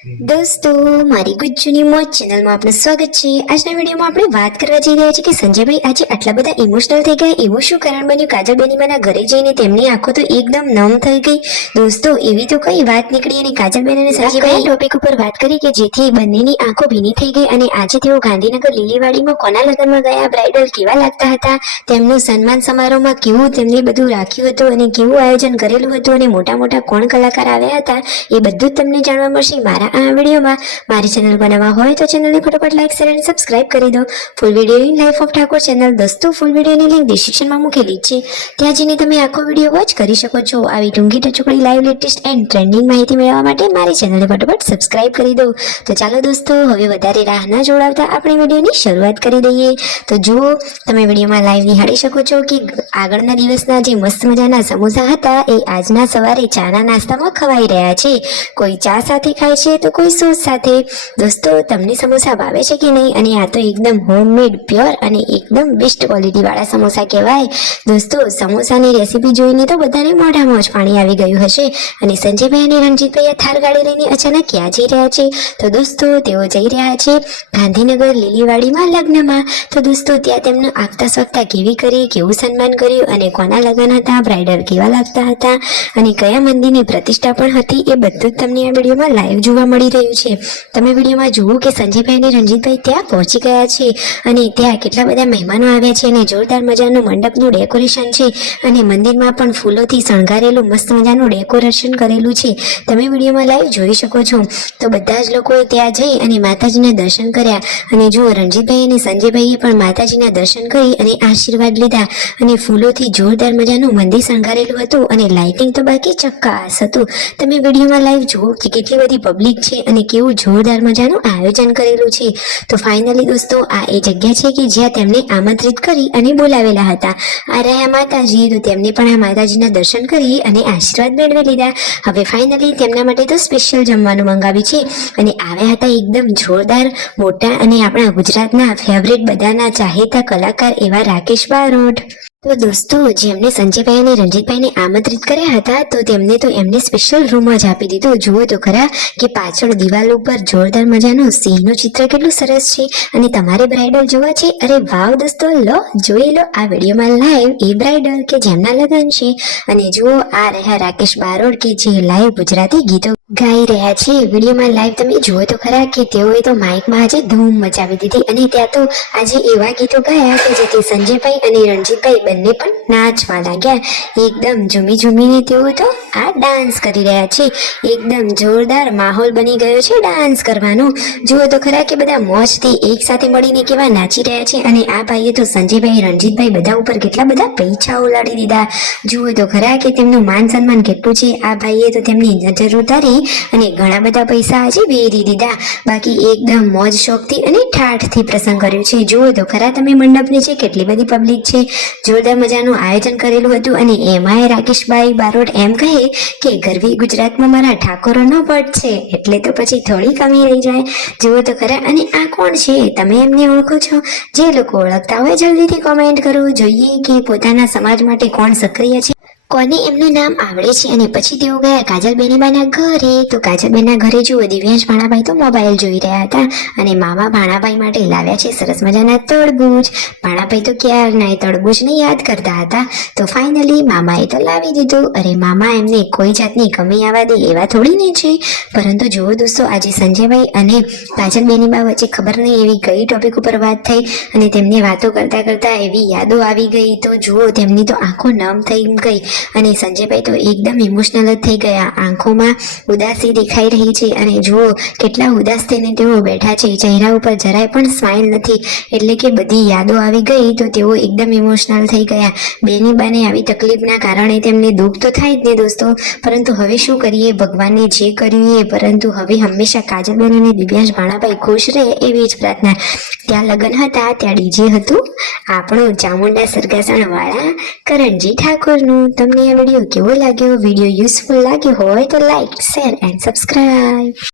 દોસ્તો, મારી ગુજ્જુની મોજ ચેનલમાં આપનું સ્વાગત છે। આજના વિડીયોમાં આપણે વાત કરવા જઈ રહ્યા છીએ કે સંજયભાઈ આજે આટલા બધા ઇમોશનલ થઈ ગયા, એવું શું કારણ બન્યું? કાજલ બેનીમાના ઘરે જઈને તેમની આંખો તો એકદમ નમ થઈ ગઈ। દોસ્તો, એવી તો કઈ વાત નીકળી અને કાજલ બેન અને સંજયભાઈ ટોપિક ઉપર વાત કરી કે જેથી બંનેની આંખો ભીની થઈ ગઈ અને આજે તેઓ ગાંધીનગર લીલીવાડીમાં કોના લગ્નમાં ગયા, બ્રાઇડલ કેવા લાગતા હતા, તેમનું સન્માન સમારોહમાં કેવું તેમને બધું રાખ્યું હતું અને કેવું આયોજન કરેલું હતું અને મોટા મોટા કોણ કલાકાર આવ્યા હતા, એ બધું જ તમને જાણવા મળશે મારા આ વિડીયોમાં। મારી ચેનલ બનાવવા હોય તો ચેનલને ફટાફટ લાઈક શેર અને સબસ્ક્રાઇબ કરી દો। Full video in life of Thakor channel દોસ્તો, ફૂલ વિડીયોની લિંક ડિસ્ક્રિપ્શનમાં મૂકેલી છે, ત્યાં જઈને તમે આખો વિડીયો વોચ કરી શકો છો। આવી ટૂંકી ટચુકડી લાઈવ લેટેસ્ટ એન્ડ ટ્રેન્ડિંગ માહિતી મેળવવા માટે મારી ચેનલને ફટાફટ સબસ્ક્રાઇબ કરી દો। તો ચાલો દોસ્તો, હવે વધારે રાહ ન જોડાવતા આપણે વિડીયોની શરૂઆત કરી દઈએ। તો જુઓ, તમે વિડીયોમાં લાઈવ નિહાળી શકો છો કે આગળના દિવસના જે મસ્ત મજાના સમોસા હતા એ આજના સવારે ચાના નાસ્તામાં ખવાઈ રહ્યા છે। કોઈ ચા સાથે ખાય છે તો કોઈ સોસ સાથે। દોસ્તો, તમને સમોસા ભાવે છે કે નહીં? અને આ તો એકદમ હોમમેડ પ્યોર અને એકદમ બેસ્ટ ક્વોલિટી વાળા સમોસા કહેવાય। દોસ્તો, સમોસાની રેસીપી જોઈને તો બધાને મોઢામાં જ પાણી આવી ગયું હશે। અને સંજયભાઈ અને રણજીતભાઈ થાર ગાડી લઈને અચાનક ક્યાં જઈ રહ્યા છે? તો દોસ્તો, તેઓ જઈ રહ્યા છે ગાંધીનગર લીલીવાડીમાં લગ્નમાં। તો દોસ્તો, ત્યાં તેમનું આગતા સ્વાગતા કેવી કરી, કેવું સન્માન કર્યું અને કોના લગ્ન હતા, બ્રાઇડલ કેવા લાગતા હતા અને કયા મંદિરની પ્રતિષ્ઠા પણ હતી, એ બધું જ તમને આ વિડીયોમાં લાઈવ જોવા મળી રહ્યું છે। તમે વિડીયોમાં જુઓ કે સંજયભાઈ અને રણજીતભાઈ ત્યાં પહોંચી ગયા છે અને ત્યાં કેટલા બધા મહેમાનો આવ્યા છે અને જોરદાર મજાનું મંડપનું ડેકોરેશન છે અને મંદિરમાં પણ ફૂલોથી શણગારેલું મસ્ત મજાનું ડેકોરેશન કરેલું છે, તમે વિડીયોમાં લાઈવ જોઈ શકો છો। તો બધા જ લોકોએ ત્યાં જઈ અને માતાજીના દર્શન કર્યા અને જુઓ, રણજીતભાઈ અને સંજયભાઈએ પણ માતાજીના દર્શન કરી અને આશીર્વાદ લીધા અને ફૂલોથી જોરદાર મજાનું મંદિર શણગારેલું હતું અને લાઇટિંગ તો બાકી ચક્કાસ હતું। તમે વિડીયોમાં લાઈવ જુઓ કે કેટલી બધી પબ્લિક છે અને કેવું જોરદાર મજાનું આયોજન કરેલું છે। તો ફાઇનલી દોસ્તો, આ એ જગ્યા છે કે જ્યાં તેમને આમંત્રિત કરી અને બોલાવેલા હતા। આ રહ્યા માતાજી, તો તેમને પણ આ માતાજીના દર્શન કરી અને આશીર્વાદ મેળવી લીધા। હવે ફાઇનલી તેમના માટે તો સ્પેશિયલ જમવાનું મંગાવ્યું છે અને આવ્યા હતા એકદમ જોરદાર મોટા અને આપણા ગુજરાતના ફેવરેટ બધાના ચાહેતા કલાકાર એવા રાકેશ બારોટ। તો દોસ્તો, જેમને સંજયભાઈ અને રણજીતભાઈને આમંત્રિત કર્યા હતા તો તેમને તો એમને સ્પેશિયલ રૂમ જ આપી દીધો। જુઓ તો ખરા કે પાછળ દિવાલ ઉપર જોરદાર મજાનું સિંહનું ચિત્ર કેટલું સરસ છે અને તમારે બ્રાઇડલ જોવા છે? અરે વાવ દોસ્તો, લો જોઈ લો આ વિડીયોમાં લાઈવ એ બ્રાઇડલ કે જેમના લગ્ન છે। અને જુઓ, આ રહ્યા રાકેશ બારોટ કે જે લાઈવ ગુજરાતી ગીતો ગાઈ રહ્યા છે। વિડીયોમાં લાઈવ તમે જુઓ તો ખરા કે તેઓએ તો માઇકમાં આજે ધૂમ મચાવી દીધી અને ત્યાં તો આજે એવા ગીતો ગાયા કે જેથી સંજયભાઈ અને રણજીતભાઈ બંને પણ નાચવા લાગ્યા। એકદમ ઝૂમી ઝૂમીને તેઓ તો આ ડાન્સ કરી રહ્યા છે। એકદમ જોરદાર માહોલ બની ગયો છે ડાન્સ કરવાનો। જુઓ તો ખરા કે બધા મોજથી એક સાથે મળીને કેવા નાચી રહ્યા છે અને આ ભાઈએ તો સંજયભાઈ રણજીતભાઈ બધા ઉપર કેટલા બધા પૈસા ઉલાડી દીધા। જુઓ તો ખરા કે તેમનું માન સન્માન કેટલું છે। આ ભાઈએ તો તેમની નજર ઉતારી અને ઘણા બધા પૈસા આજે વેરી દીધા। બાકી એકદમ મોજ શોખથી અને ઠાઠથી પ્રસંગ કર્યો છે। જુઓ તો ખરા તમે મંડપ નીચે કેટલી બધી પબ્લિક છે। જોરદાર મજાનું આયોજન કરેલું હતું અને એમાંય રાકેશભાઈ બારોટ એમ કહે કે ગરવી ગુજરાતમાં મારા ઠાકોરનો પટ છે એટલે તો પછી થોડી કમી રહી જાય। જુઓ તો ખરા, અને આ કોણ છે? તમે એમને ઓળખો છો? જે લોકો ઓળખતા હોય જલ્દીથી કોમેન્ટ કરો, જોઈએ કે પોતાના સમાજ માટે કોણ સક્રિય છે, કોને એમનું નામ આવડે છે। અને પછી તેઓ ગયા કાજલ બેનીબાના ઘરે। તો કાજલબેનના ઘરે જુઓ, દિવ્યાંશ ભાણાભાઈ તો મોબાઈલ જોઈ રહ્યા હતા અને મામા ભાણાભાઈ માટે લાવ્યા છે સરસ મજાના તરબૂચ। ભાણાભાઈ તો ક્યારના એ તરબૂચને યાદ કરતા હતા। તો ફાઇનલી મામાએ તો લાવી દીધું। અરે મામા એમને કોઈ જાતની કમી આવવા દે એવા થોડી ને છે। પરંતુ જુઓ દોસ્તો, આજે સંજયભાઈ અને કાજલ બેનીબા વચ્ચે ખબર નહીં એવી કઈ ટોપિક ઉપર વાત થઈ અને તેમને વાતો કરતા કરતા એવી યાદો આવી ગઈ। તો જુઓ, તેમની તો આંખો નમ થઈ ગઈ અને સંજયભાઈ તો એકદમ ઇમોશનલ જ થઈ ગયા। આંખોમાં ઉદાસી દેખાઈ રહી છે અને જુઓ કેટલા ઉદાસ થઈને તેઓ બેઠા છે। ચહેરા ઉપર જરાય પણ સ્માઇલ નથી, એટલે કે બધી યાદો આવી ગઈ તો તેઓ એકદમ ઇમોશનલ થઈ ગયા। બેનીબાને આવી તકલીફના કારણે તેમને દુઃખ તો થાય જ ને દોસ્તો, પરંતુ હવે શું કરીએ, ભગવાને જે કર્યું એ। પરંતુ હવે હંમેશા કાજલબેન અને દિવ્યાંશ ભાણાભાઈ ખુશ રહે એવી જ પ્રાર્થના। ત્યાં લગ્ન હતા, ત્યાં ડીજે હતું આપણું ચામુંડા સરગાસણ વાળા કરણજી ઠાકોરનું। તમને આ વિડીયો કેવો લાગ્યો? વિડીયો યુઝફુલ લાગ્યો હોય તો લાઈક, શેર એન્ડ સબસ્ક્રાઇબ।